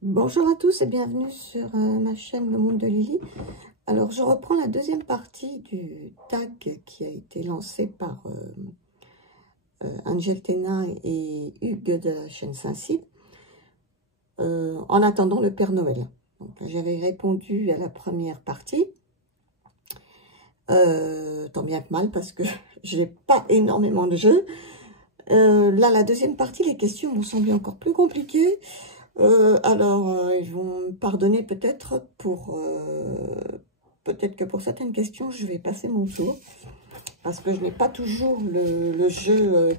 Bonjour à tous et bienvenue sur ma chaîne Le Monde de Lily. Alors je reprends la deuxième partie du tag qui a été lancé par Angel Tena et Hugues de la chaîne Saint-Cide en attendant le Père Noël. J'avais répondu à la première partie, tant bien que mal parce que je n'ai pas énormément de jeux. Là la deuxième partie, les questions m'ont semblé encore plus compliquées. Ils vont me pardonner peut-être peut-être que pour certaines questions, je vais passer mon tour. Parce que je n'ai pas toujours le jeu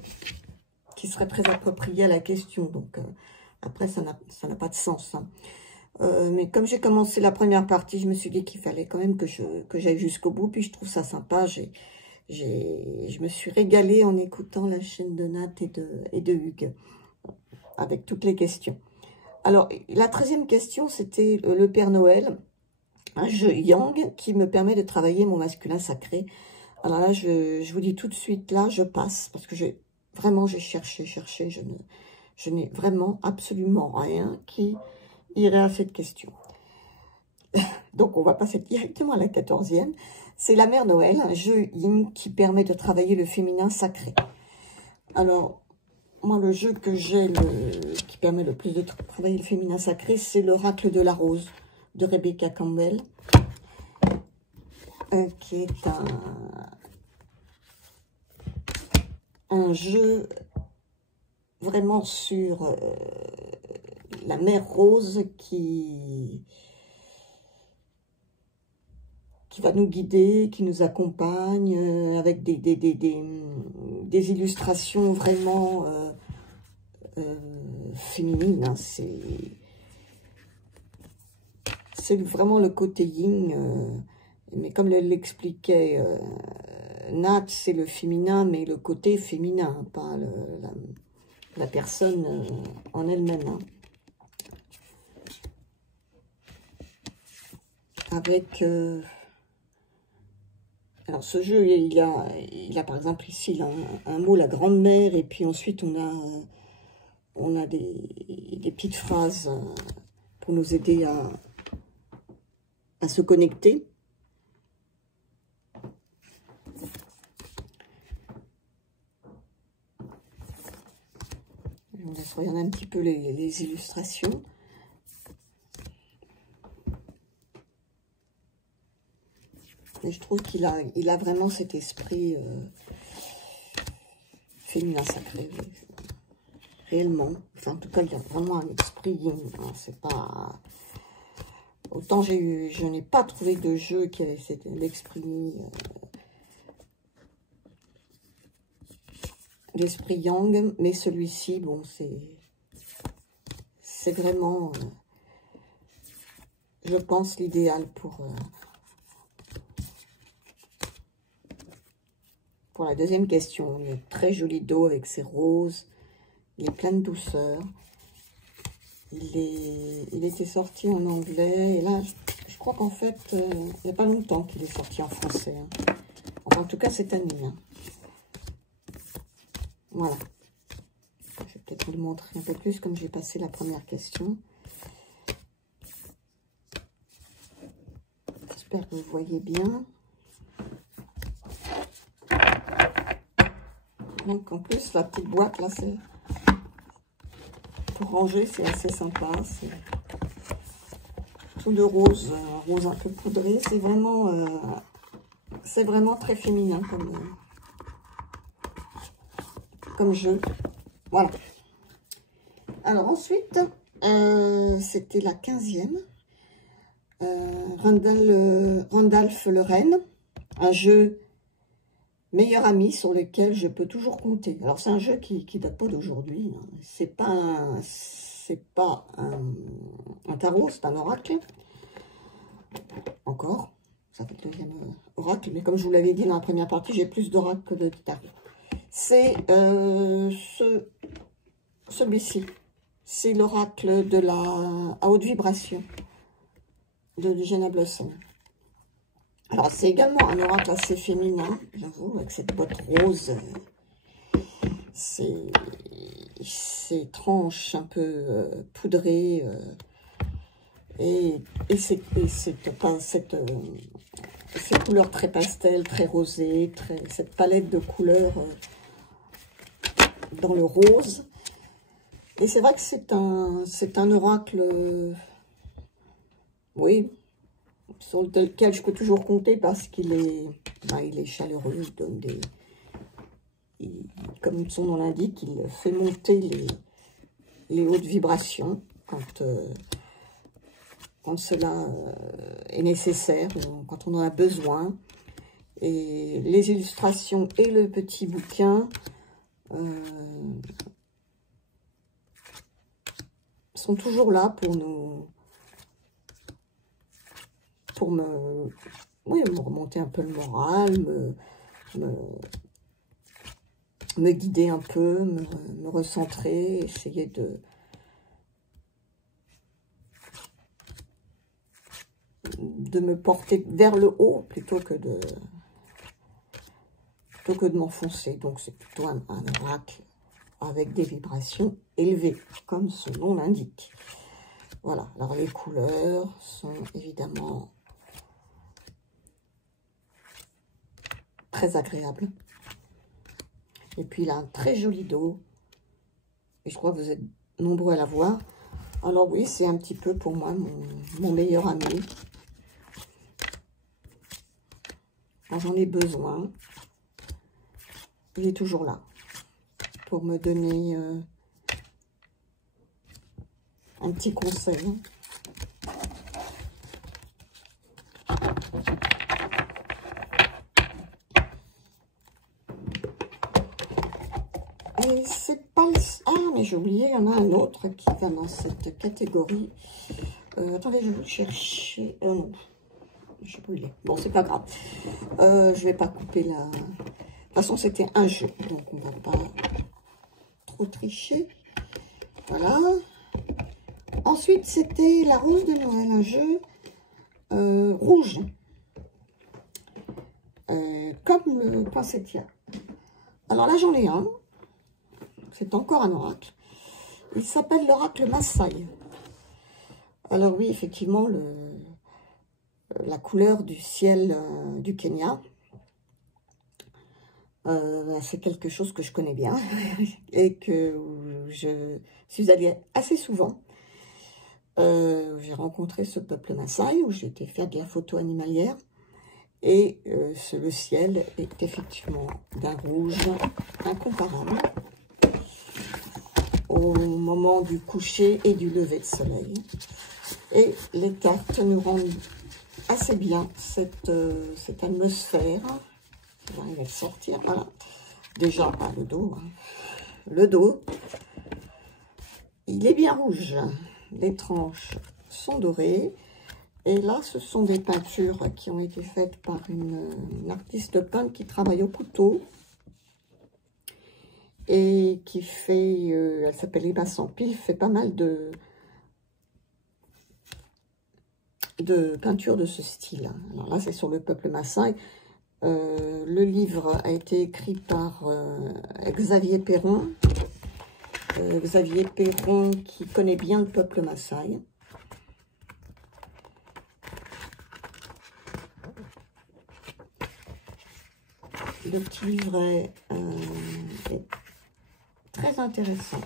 qui serait très approprié à la question. Donc, après, ça n'a pas de sens. Hein. Mais comme j'ai commencé la première partie, je me suis dit qu'il fallait quand même que j'aille jusqu'au bout. Puis je trouve ça sympa. Je me suis régalée en écoutant la chaîne de Nat et de Hugues. Avec toutes les questions. Alors, la 13e question, c'était le Père Noël, un jeu Yang qui me permet de travailler mon masculin sacré. Alors là, je vous dis tout de suite, là, je passe, parce que j'ai cherché, je n'ai vraiment absolument rien qui irait à cette question. Donc, on va passer directement à la 14e. C'est la Mère Noël, un jeu Yang qui permet de travailler le féminin sacré. Alors, moi, le jeu que j'ai, qui permet le plus de travailler le féminin sacré, c'est l'Oracle de la Rose de Rebecca Campbell, qui est un jeu vraiment sur la mère Rose qui va nous guider, qui nous accompagne, avec des illustrations vraiment féminines. Hein. C'est vraiment le côté yin, mais comme l'expliquait Nat, c'est le féminin, mais le côté féminin, pas la personne en elle-même. Hein. Avec... alors ce jeu, il a par exemple ici il a un mot, la grande-mère, et puis ensuite on a des petites phrases pour nous aider à se connecter. On laisse regarder un petit peu les illustrations. Et je trouve qu'il a vraiment cet esprit féminin sacré, réellement. Enfin, en tout cas, il y a vraiment un esprit yin. Hein, c'est pas... Autant je n'ai pas trouvé de jeu qui avait l'esprit yang, mais celui-ci, bon, c'est vraiment, je pense, l'idéal pour la deuxième question. Il y a un très joli dos avec ses roses, il est plein de douceur. Il était sorti en anglais, et là, je crois qu'en fait, il n'y a pas longtemps qu'il est sorti en français. Hein. Enfin, en tout cas, cette année. Hein. Voilà. Je vais peut-être vous le montrer un peu plus, comme j'ai passé la première question. J'espère que vous voyez bien. Donc, en plus, la petite boîte, là, c'est... Pour ranger, c'est assez sympa. C'est tout de rose, rose un peu poudré. C'est vraiment très féminin comme jeu. Voilà. Alors ensuite, c'était la 15e. Randolph le Renne, un jeu meilleur ami sur lequel je peux toujours compter. Alors c'est un jeu qui date pas d'aujourd'hui. Hein. C'est pas un tarot, c'est un oracle. Encore, ça fait le deuxième oracle, mais comme je vous l'avais dit dans la première partie, j'ai plus d'oracles que de tarot. C'est celui-ci. C'est l'oracle de la à haute vibration de Jenna Blossom. Alors, c'est également un oracle assez féminin, j'avoue, avec cette boîte rose. Ces tranches un peu poudrées, ces couleurs très pastel, très rosées, cette palette de couleurs dans le rose. Et c'est vrai que c'est un oracle, oui, sur lequel je peux toujours compter parce qu'il est, il est chaleureux, il donne comme son nom l'indique, il fait monter les hautes vibrations quand cela est nécessaire, quand on en a besoin. Et les illustrations et le petit bouquin sont toujours là pour me remonter un peu le moral, me guider un peu, me recentrer, essayer de me porter vers le haut plutôt que de m'enfoncer. Donc c'est plutôt un oracle avec des vibrations élevées, comme ce nom l'indique. Voilà, alors les couleurs sont évidemment très agréables. Et puis il a un très joli dos. Et je crois que vous êtes nombreux à la voir. Alors oui, c'est un petit peu pour moi mon meilleur ami. J'en ai besoin. Il est toujours là pour me donner un petit conseil. Et c'est pas le... Ah, mais j'ai oublié, il y en a un autre qui va dans cette catégorie. Attendez, je vais le chercher. Non, je sais pas où il est. Bon, c'est pas grave. Je vais pas couper la... De toute façon, c'était un jeu, donc on va pas trop tricher. Voilà. Ensuite, c'était la rose de Noël, un jeu rouge. Comme le poinsettia. Alors là, j'en ai un. C'est encore un oracle. Il s'appelle l'oracle Maasai. Alors oui, effectivement, la couleur du ciel du Kenya, c'est quelque chose que je connais bien et que je suis allée assez souvent. J'ai rencontré ce peuple Maasai où j'ai été faire de la photo animalière. Et le ciel est effectivement d'un rouge incomparable au moment du coucher et du lever de soleil. Et les cartes nous rendent assez bien cette atmosphère. J'arrive à le sortir, voilà. Déjà, le dos. Hein. Le dos, il est bien rouge. Les tranches sont dorées. Et là, ce sont des peintures qui ont été faites par une artiste peintre qui travaille au couteau. Et qui fait, elle s'appelle Eva Sampi, fait pas mal de peintures de ce style. Alors là, c'est sur le peuple Maasai. Le livre a été écrit par Xavier Perron. Xavier Perron qui connaît bien le peuple Maasai. Le petit livret est très intéressant.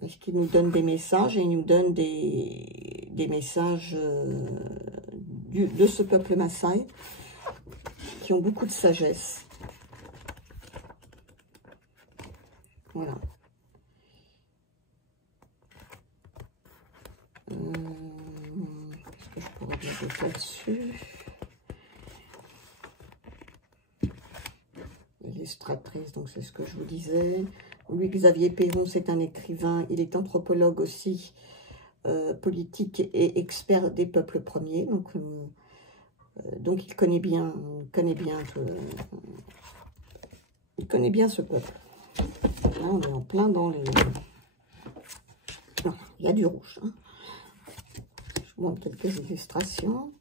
Parce qu'il nous donne des messages et il nous donne des messages de ce peuple Maasai qui ont beaucoup de sagesse. Voilà. Qu'est-ce que je pourrais dire là-dessus? Illustratrice, donc c'est ce que je vous disais. Lui, Xavier Perron, c'est un écrivain. Il est anthropologue aussi, politique et expert des peuples premiers. Donc il connaît bien ce peuple. Là, on est en plein dans les... Non, il y a du rouge. Hein. Je vous montre quelques illustrations.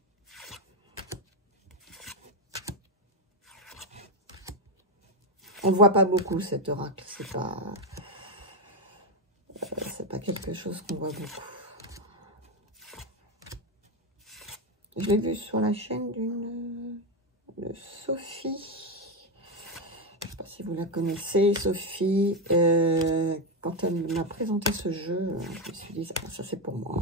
On ne voit pas beaucoup cet oracle. C'est pas quelque chose qu'on voit beaucoup. Je l'ai vu sur la chaîne de Sophie. Je ne sais pas si vous la connaissez, Sophie. Quand elle m'a présenté ce jeu, je me suis dit, ah, ça c'est pour moi.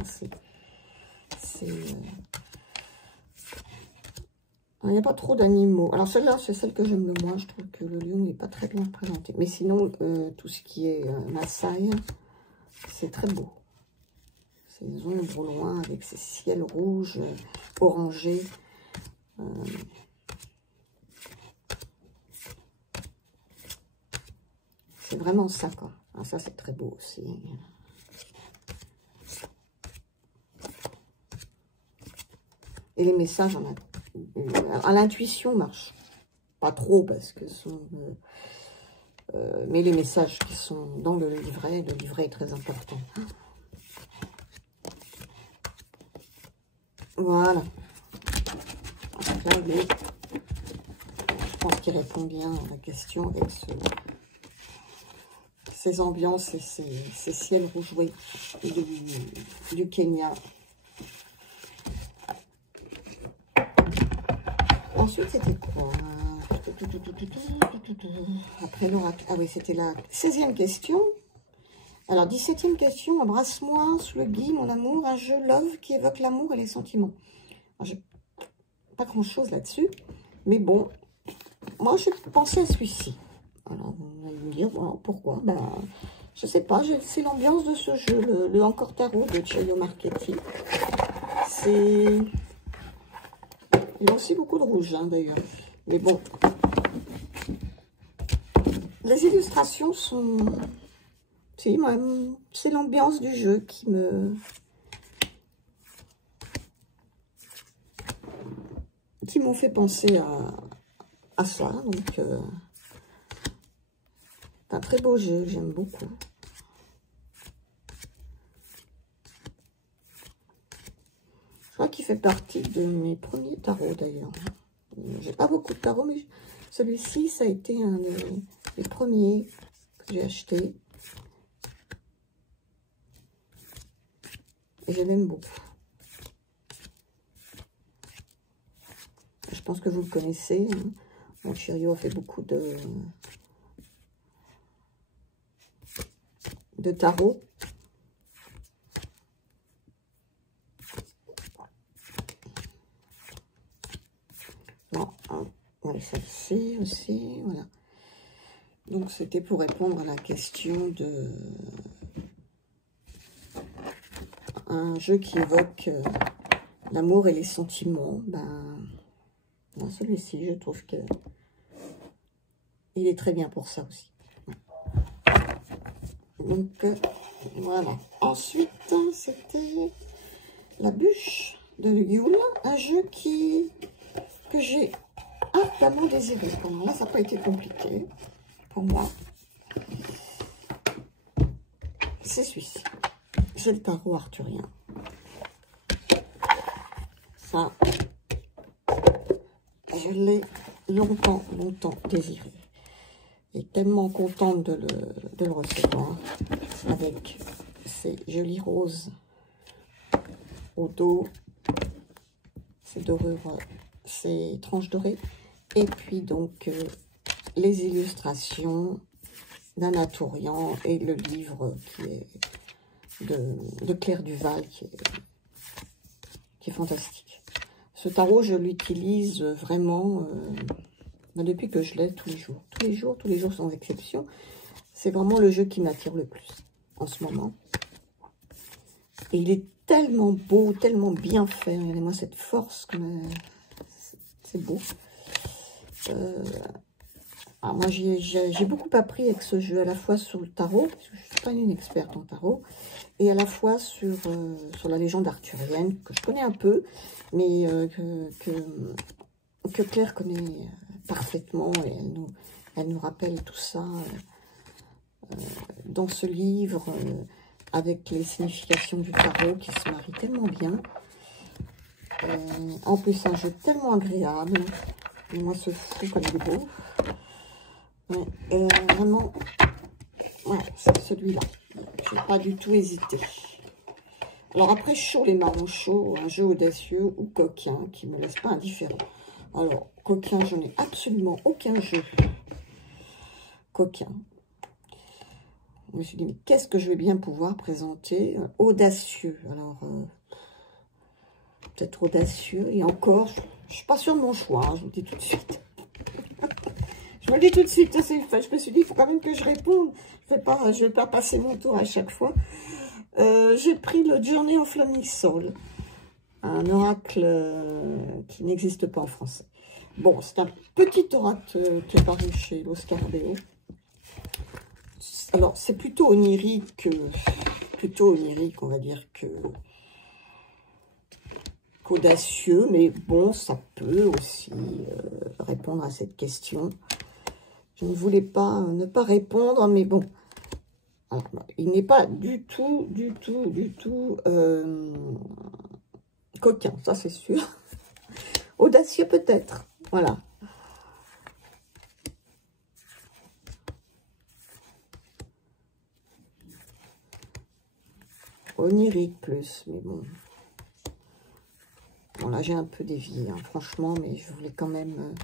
Il n'y a pas trop d'animaux. Alors celle-là, c'est celle que j'aime le moins. Je trouve que le lion n'est pas très bien représenté. Mais sinon, tout ce qui est Maasai, c'est très beau. Ces ombres au loin avec ces ciels rouges, orangés. C'est vraiment ça, quoi. Ah, ça, c'est très beau aussi. Et les messages, à l'intuition, marche pas trop parce que mais les messages qui sont dans le livret est très important. Voilà. Donc là, je pense qu'il répond bien à la question avec ces ambiances et ces ciels rougeoués du Kenya. Ensuite, c'était quoi? Après l'oracle. Ah oui, c'était la 16e question. Alors, 17e question. Embrasse-moi sous le gui, mon amour. Un jeu love qui évoque l'amour et les sentiments. J'ai pas grand-chose là-dessus. Mais bon, moi, j'ai pensé à celui-ci. Alors, vous allez me dire, voilà, pourquoi? Ben, je sais pas. C'est l'ambiance de ce jeu, le Encore Tarot de Chayo Marchetti. C'est... Il y a aussi beaucoup de rouge, hein, d'ailleurs. Mais bon. Les illustrations sont... Si, c'est l'ambiance du jeu qui m'ont fait penser à ça. Donc, c'est un très beau jeu, j'aime beaucoup. Je crois qu'il fait partie de mes premiers tarots, d'ailleurs. J'ai pas beaucoup de tarots, mais celui-ci, ça a été un des premiers que j'ai acheté. Et je l'aime beaucoup. Je pense que vous le connaissez. Hein. Mon Chirio a fait beaucoup de tarot. Bon, ouais, celle-ci aussi, voilà. Donc, c'était pour répondre à la question de un jeu qui évoque l'amour et les sentiments. Ben, celui-ci, je trouve que il est très bien pour ça aussi. Donc, voilà. Ensuite, c'était la bûche de Yule, un jeu que j'ai ardemment désiré. Là, ça n'a pas été compliqué pour moi. C'est celui-ci. C'est le tarot arthurien. Ça, je l'ai longtemps désiré. Et tellement contente de le recevoir avec ces jolies roses au dos, ces dorures, ces tranches dorées, et puis donc les illustrations d'un Atourian et le livre qui est de Claire Duval qui est fantastique. Ce tarot, je l'utilise vraiment depuis que je l'ai tous les jours sans exception. C'est vraiment le jeu qui m'attire le plus en ce moment. Et il est tellement beau, tellement bien fait. Regardez-moi cette force, c'est beau. Alors moi, j'ai beaucoup appris avec ce jeu, à la fois sur le tarot, parce que je ne suis pas une experte en tarot, et à la fois sur la légende arthurienne, que je connais un peu, mais que Claire connaît parfaitement, et elle nous rappelle tout ça dans ce livre, avec les significations du tarot qui se marient tellement bien. En plus, un jeu tellement agréable. Moi, ce fou comme il est beau. Ouais, vraiment, ouais, c'est celui-là. Je n'ai pas du tout hésité. Alors après, chaud, les marrons chauds, un jeu audacieux ou coquin qui ne me laisse pas indifférent. Alors, coquin, je n'ai absolument aucun jeu coquin. Je me suis dit, mais qu'est-ce que je vais bien pouvoir présenter? Audacieux. Alors, peut-être audacieux. Et encore, je ne suis pas sûre de mon choix, hein, je vous le dis tout de suite. Je me le dis tout de suite. Je me suis dit, il faut quand même que je réponde. Je vais pas passer mon tour à chaque fois. J'ai pris le Journey of Flaming Soul, un oracle qui n'existe pas en français. Bon, c'est un petit oracle qui est paru chez Los Scarabeo. Alors, c'est plutôt onirique, on va dire, qu'audacieux, mais bon, ça peut aussi répondre à cette question. Je ne voulais pas ne pas répondre, mais bon. Alors, il n'est pas du tout coquin, ça c'est sûr. Audacieux peut-être, voilà. Onirique plus, mais bon. Bon là j'ai un peu dévié, hein, franchement, mais je voulais quand même...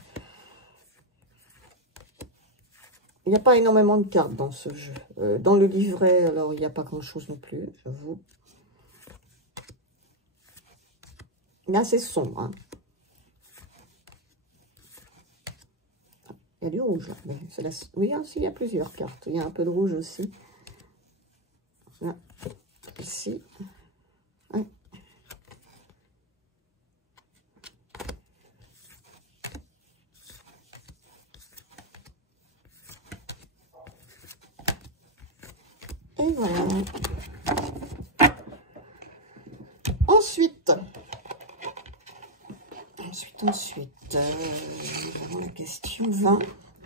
Il n'y a pas énormément de cartes dans ce jeu. Dans le livret, alors il n'y a pas grand-chose non plus, j'avoue. Là, c'est sombre. Hein. Il y a du rouge. Là. Oui, aussi, il y a plusieurs cartes. Il y a un peu de rouge aussi. Là, ici. Ouais. Et voilà. Ensuite, nous avons la question 20,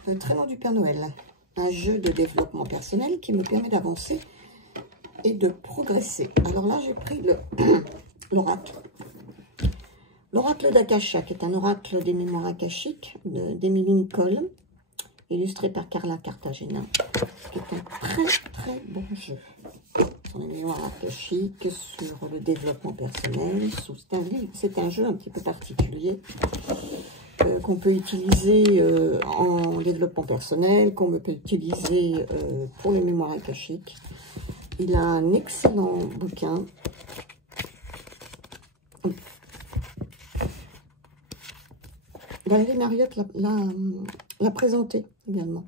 le traîneau du Père Noël. Un jeu de développement personnel qui me permet d'avancer et de progresser. Alors là, j'ai pris l'oracle. L'oracle d'Akasha, qui est un oracle des mémoires akashiques d'Emily Nicole, illustré par Carla Cartagena, qui est un très bon jeu. Sur les mémoires akashiques, sur le développement personnel. C'est un jeu un petit peu particulier qu'on peut utiliser en développement personnel, qu'on peut utiliser pour les mémoires akashiques. Il a un excellent bouquin. Valérie Mariotte l'a présenté également.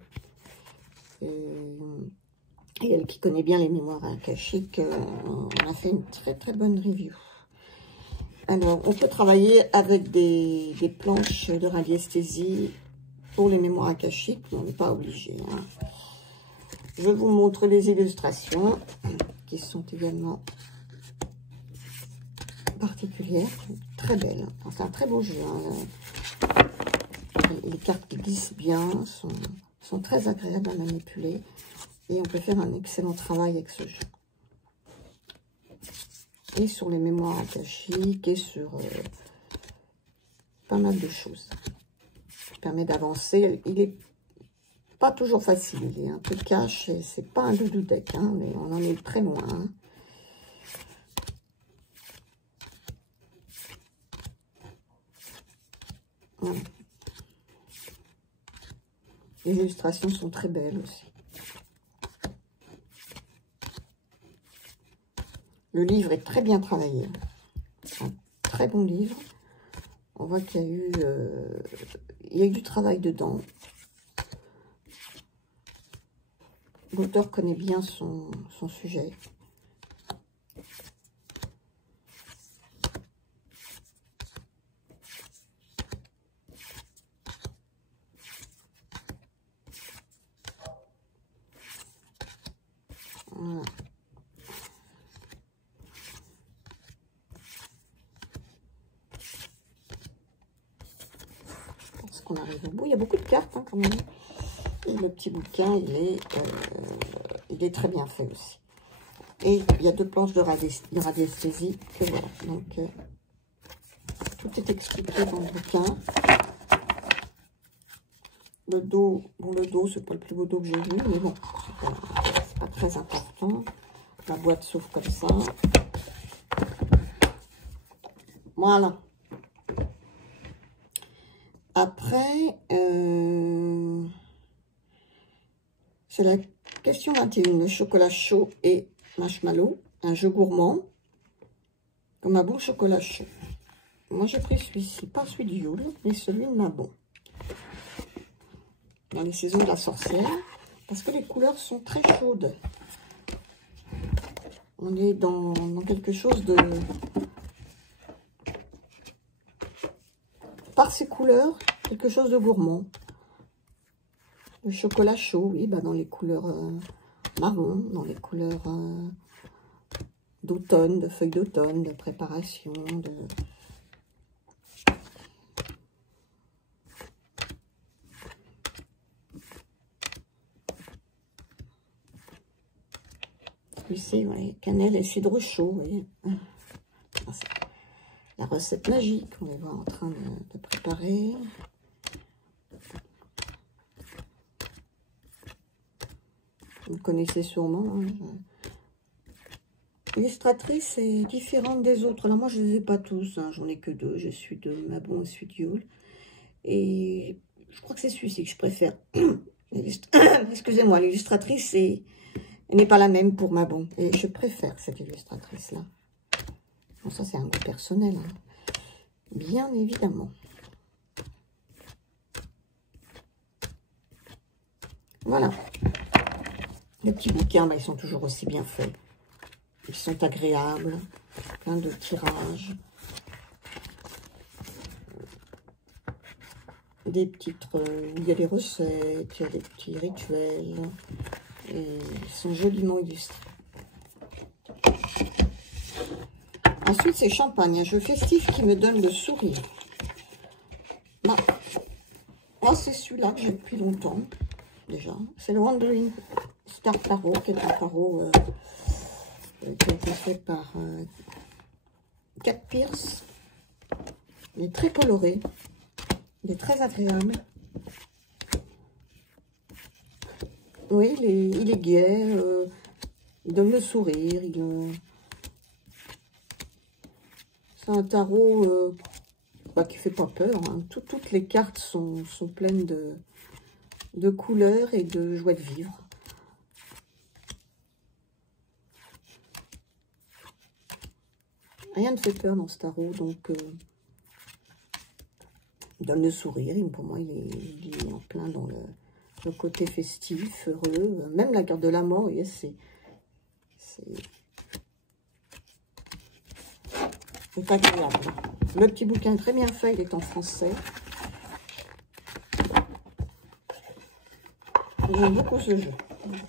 Et elle qui connaît bien les mémoires akashiques, on a fait une très bonne review. Alors, on peut travailler avec des planches de radiesthésie pour les mémoires akashiques, mais on n'est pas obligé. Hein. Je vous montre les illustrations qui sont également particulières, très belles. Enfin, c'est un très beau jeu. Hein. Les cartes qui glissent bien sont très agréables à manipuler. Et on peut faire un excellent travail avec ce jeu. Et sur les mémoires akashiques, et sur pas mal de choses. Ça permet d'avancer. Il est pas toujours facile. Il est un peu cash. C'est pas un doudou deck, hein, mais on en est très loin. Hein. Voilà. Les illustrations sont très belles aussi. Le livre est très bien travaillé. C'est un très bon livre. On voit qu'il y a eu du travail dedans. L'auteur connaît bien son sujet. Voilà. On arrive au bout. Il y a beaucoup de cartes hein, quand même. Et le petit bouquin, il est très bien fait aussi. Et il y a 2 planches de radiesthésie. Et voilà. Donc, tout est expliqué dans le bouquin. Le dos, bon, le dos, c'est pas le plus beau dos que j'ai vu, mais bon, c'est pas très important. La boîte s'ouvre comme ça. Voilà. Après, c'est la question 21. Le chocolat chaud et marshmallow. Un jeu gourmand. Comme un bon chocolat chaud. Moi, j'ai pris celui-ci. Pas celui du Yule, mais celui de Mabon. Dans les saisons de la sorcière. Parce que les couleurs sont très chaudes. On est dans quelque chose de... Par ces couleurs, quelque chose de gourmand. Le chocolat chaud, oui, bah dans les couleurs marron, dans les couleurs d'automne, de feuilles d'automne, de préparation, de... Celui-ci, ouais, cannelle et cidre chaud, vous voyez. La recette magique, on les voit en train de préparer. Vous connaissez sûrement. Hein. L'illustratrice est différente des autres. Alors moi, je ne les ai pas tous. Hein. J'en ai que deux. Je suis de Mabon et celui de Yule. Et je crois que c'est celui-ci que je préfère. Excusez-moi, l'illustratrice n'est pas la même pour Mabon. Et je préfère cette illustratrice-là. Bon, ça, c'est un goût personnel. Hein. Bien évidemment. Voilà. Les petits bouquins, bah, ils sont toujours aussi bien faits. Ils sont agréables. Plein de tirages. Des petites... il y a des recettes, il y a des petits rituels. Et ils sont joliment illustrés. Ensuite, c'est Champagne, un jeu festif qui me donne le sourire. Là, c'est celui-là que j'ai depuis longtemps, déjà. C'est le Wandering Star Tarot, qui est un tarot qui a été fait par Kat Pierce. Il est très coloré, il est très agréable. Oui, il est gai, il donne le sourire, c'est un tarot qui fait pas peur. Hein. Toutes les cartes sont pleines de couleurs et de joie de vivre. Rien ne fait peur dans ce tarot, donc il donne le sourire. Pour moi, il est en plein dans le côté festif, heureux. Même la carte de la mort, oui, c'est agréable. Le petit bouquin est très bien fait, il est en français. J'aime beaucoup ce jeu.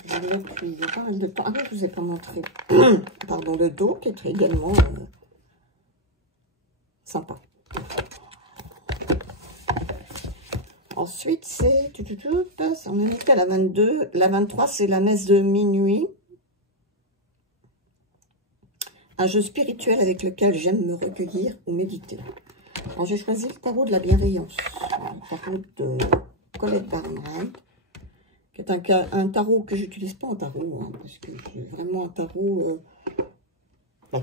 Je l'ai depuis pas mal de temps. Ah oui, je vous ai pas montré. Pardon, le dos qui est également sympa. Ensuite, c'est... On est à la 22. La 23, c'est la messe de minuit. Un jeu spirituel avec lequel j'aime me recueillir ou méditer. Alors, j'ai choisi le tarot de la bienveillance. Le tarot de Colette Barnwright, qui est un tarot que j'utilise pas en tarot, hein, parce que c'est vraiment un tarot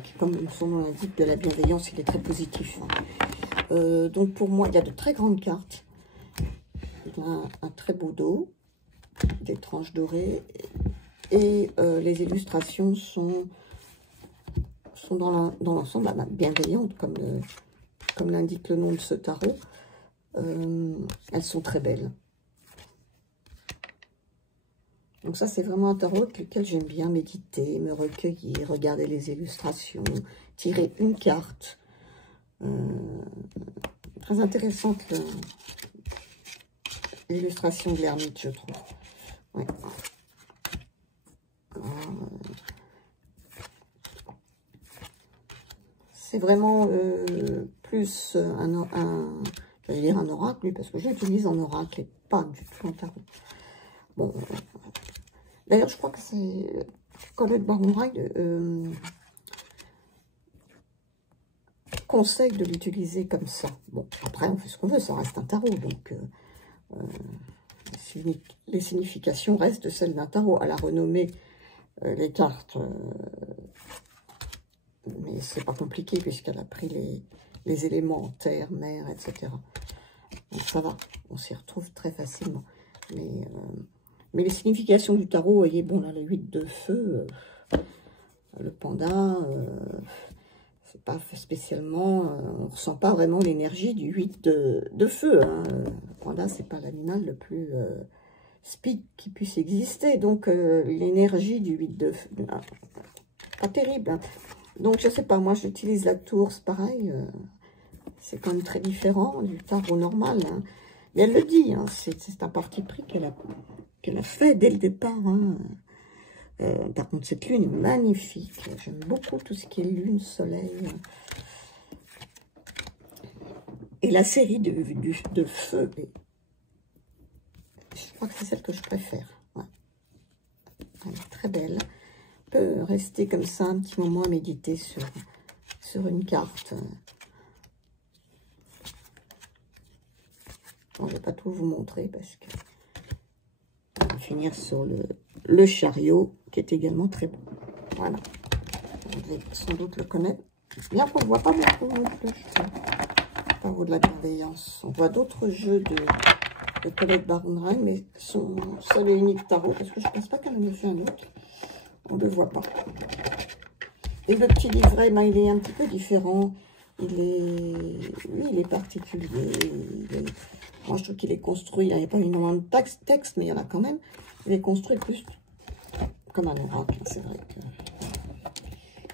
qui, comme son nom l'indique, de la bienveillance, il est très positif. Hein. Donc, pour moi, il y a de très grandes cartes. Il y a un très beau dos, des tranches dorées, et les illustrations sont dans l'ensemble bienveillantes, comme l'indique le nom de ce tarot. Elles sont très belles. Donc ça, c'est vraiment un tarot avec lequel j'aime bien méditer, me recueillir, regarder les illustrations, tirer une carte. Très intéressante l'illustration de l'ermite, je trouve. Ouais. C'est vraiment plus j'allais dire un oracle, oui, parce que j'utilise en oracle et pas du tout en tarot. Bon, d'ailleurs, je crois que c'est Colette Barnwright conseille de l'utiliser comme ça. Bon, après, on fait ce qu'on veut, ça reste un tarot, donc les significations restent celles d'un tarot. Elle a renommé les cartes... mais c'est pas compliqué puisqu'elle a pris les éléments, terre, mer, etc. Donc ça va, on s'y retrouve très facilement. Mais les significations du tarot, vous voyez, bon là, le 8 de feu, le panda, c'est pas spécialement, on ressent pas vraiment l'énergie du 8 de feu. Hein. Le panda, c'est pas l'animal le plus speed qui puisse exister. Donc l'énergie du 8 de feu, pas terrible. Hein. Donc je sais pas, moi j'utilise la tour, c'est pareil. C'est quand même très différent du tarot normal. Hein. Mais elle le dit, hein, c'est un parti pris qu'elle a fait dès le départ. Hein. Par contre, cette lune est magnifique. J'aime beaucoup tout ce qui est lune, soleil. Et la série de feu, je crois que c'est celle que je préfère. Ouais. Elle est très belle. On peut rester comme ça un petit moment à méditer sur une carte. Bon, je ne vais pas tout vous montrer parce que on va finir sur le chariot qui est également très beau. Voilà. Vous devez sans doute le connaître. Bien qu'on ne voit pas beaucoup non plus. Tarot de la bienveillance. On voit d'autres jeux de Colette Barenrein, mais son seul et unique tarot, parce que je ne pense pas qu'elle en ait fait un autre. On ne le voit pas. Et le petit livret, ben, il est un petit peu différent. Lui, il est particulier. Moi, je trouve qu'il est construit. Il n'y a pas énormément de texte, mais il y en a quand même. Il est construit plus comme un oracle, c'est vrai que...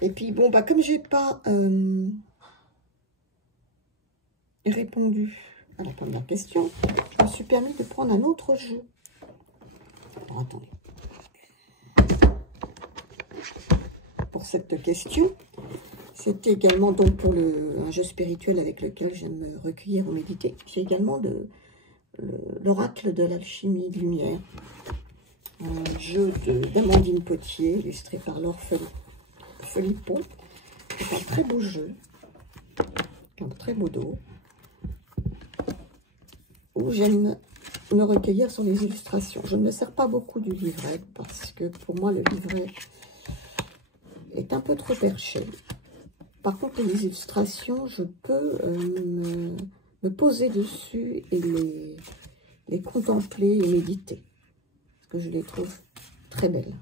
Et puis, bon, bah, comme j'ai pas répondu à la première question, je me suis permis de prendre un autre jeu. Alors, attendez. Pour cette question, c'était également donc pour un jeu spirituel avec lequel j'aime me recueillir ou méditer. J'ai également l'oracle de l'alchimie de lumière, un jeu d'Amandine Potier, illustré par Laure Philippon. C'est un très beau jeu, un très beau dos, où j'aime me recueillir sur les illustrations. Je ne me sers pas beaucoup du livret, parce que pour moi, le livret est un peu trop perché. Par contre, les illustrations, je peux me poser dessus et les contempler et méditer. Parce que je les trouve très belles.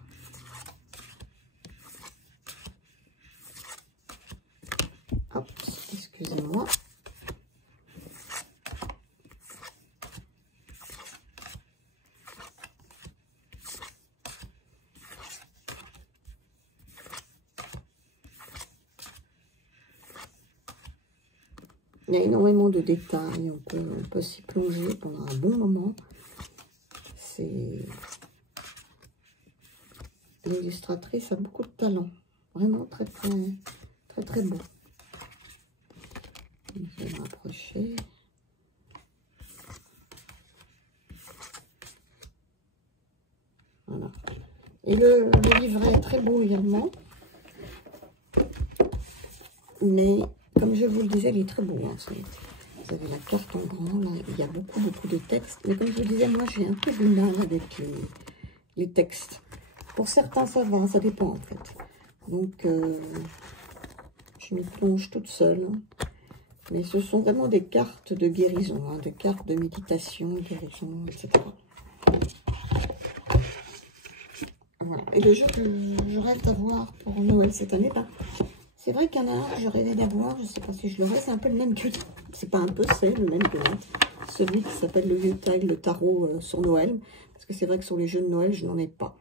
Hop, excusez-moi. Il y a énormément de détails, on peut s'y plonger pendant un bon moment. L'illustratrice a beaucoup de talent, vraiment très beau. Je vais m'approcher. Voilà. Et le livret est très beau également. Mais comme je vous le disais, il est très beau. Hein. Vous avez la carte en grand, là. Il y a beaucoup de textes. Mais comme je vous disais, moi j'ai un peu de mal avec les textes. Pour certains, ça va, ça dépend en fait. Donc, je m'y plonge toute seule. Mais ce sont vraiment des cartes de guérison, hein, des cartes de méditation, guérison, etc. Voilà. Et le jeu que je rêve d'avoir pour Noël cette année, ben, c'est vrai qu'il y en a un que je rêvais d'avoir, je ne sais pas si je l'aurai, c'est un peu le même que... C'est pas un peu, c'est le même que celui qui s'appelle le Yule-Tide, le tarot sur Noël. Parce que c'est vrai que sur les jeux de Noël, je n'en ai pas.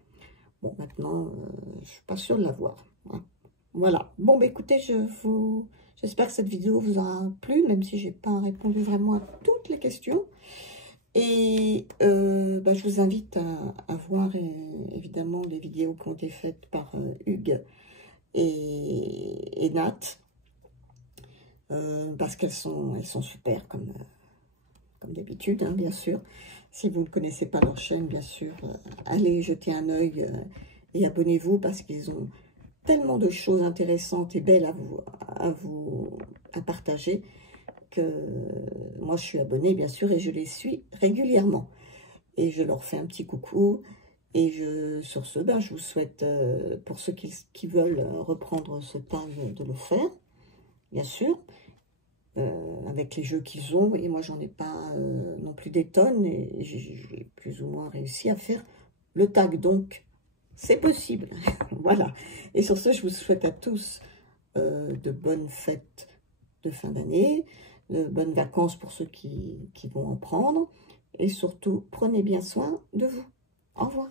Bon, maintenant, je ne suis pas sûre de l'avoir. Hein. Voilà. Bon, bah, écoutez, j'espère que cette vidéo vous aura plu, même si je n'ai pas répondu vraiment à toutes les questions. Et bah, je vous invite à voir évidemment les vidéos qui ont été faites par Hugues et Nat, parce qu'elles sont super comme d'habitude, hein, bien sûr. Si vous ne connaissez pas leur chaîne, bien sûr, allez jeter un œil et abonnez-vous, parce qu'ils ont tellement de choses intéressantes et belles à partager, que moi je suis abonnée, bien sûr, et je les suis régulièrement. Et je leur fais un petit coucou. Et sur ce, ben, je vous souhaite, pour ceux qui veulent reprendre ce temps, de le faire, bien sûr. avec les jeux qu'ils ont. Et moi, j'en ai pas non plus des tonnes. Et j'ai plus ou moins réussi à faire le tag. Donc, c'est possible. Voilà. Et sur ce, je vous souhaite à tous de bonnes fêtes de fin d'année, de bonnes vacances pour ceux qui vont en prendre. Et surtout, prenez bien soin de vous. Au revoir.